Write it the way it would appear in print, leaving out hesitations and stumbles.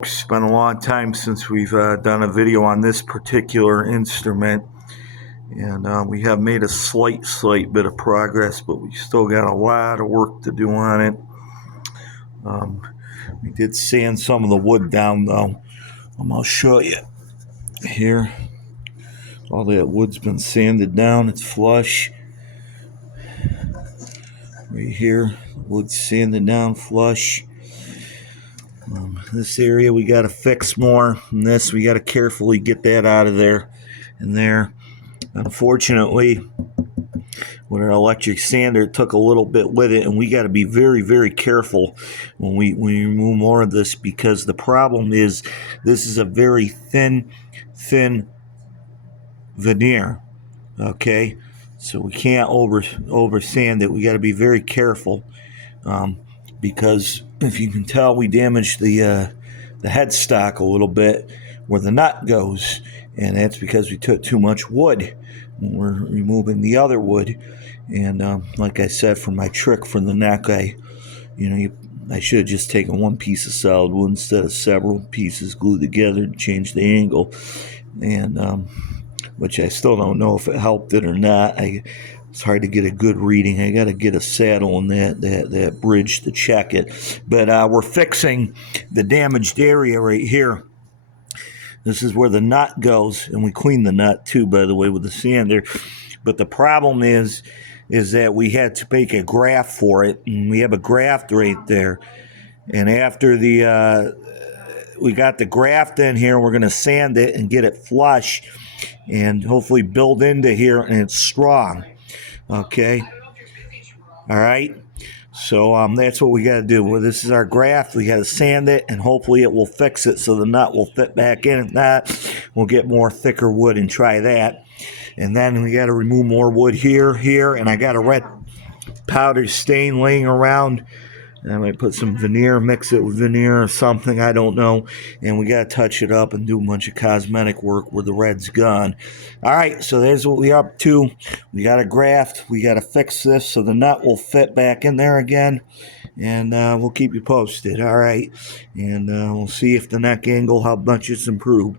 It's been a long time since we've done a video on this particular instrument, and we have made a slight bit of progress, but we still got a lot of work to do on it. We did sand some of the wood down though. I'll show you here. All that wood's been sanded down. It's flush. Right here, wood's sanded down flush. This area we got to fix more, and this we got to carefully get that out of there and there. Unfortunately, with our electric sander, it took a little bit with it, and we got to be very careful when we remove more of this, because the problem is this is a very thin veneer. Okay, so we can't over sand it. We got to be very careful, because if you can tell, we damaged the headstock a little bit where the nut goes, and that's because we took too much wood when we're removing the other wood. And like I said, for my trick for the neck, I should have just taken one piece of solid wood instead of several pieces glued together to change the angle, and which I still don't know if it helped it or not. It's hard to get a good reading. I got to get a saddle on that bridge to check it. But we're fixing the damaged area right here. This is where the nut goes, and we clean the nut too, by the way, with the sander. But the problem is that we had to make a graft for it, and we have a graft right there. And after we got the graft in here, we're going to sand it and get it flush, and hopefully build into here, and it's strong. Okay. All right. So that's what we got to do. Well, this is our graft. We got to sand it, and hopefully it will fix it so the nut will fit back in. If not, we'll get more thicker wood and try that. And then we got to remove more wood here, and I got a red powder stain laying around. And I might put some veneer, mix it with veneer or something, I don't know. And we got to touch it up and do a bunch of cosmetic work where the red's gone. All right, so there's what we're up to. We got a graft. We got to fix this so the nut will fit back in there again. And we'll keep you posted, all right? And we'll see if the neck angle, how much it's improved.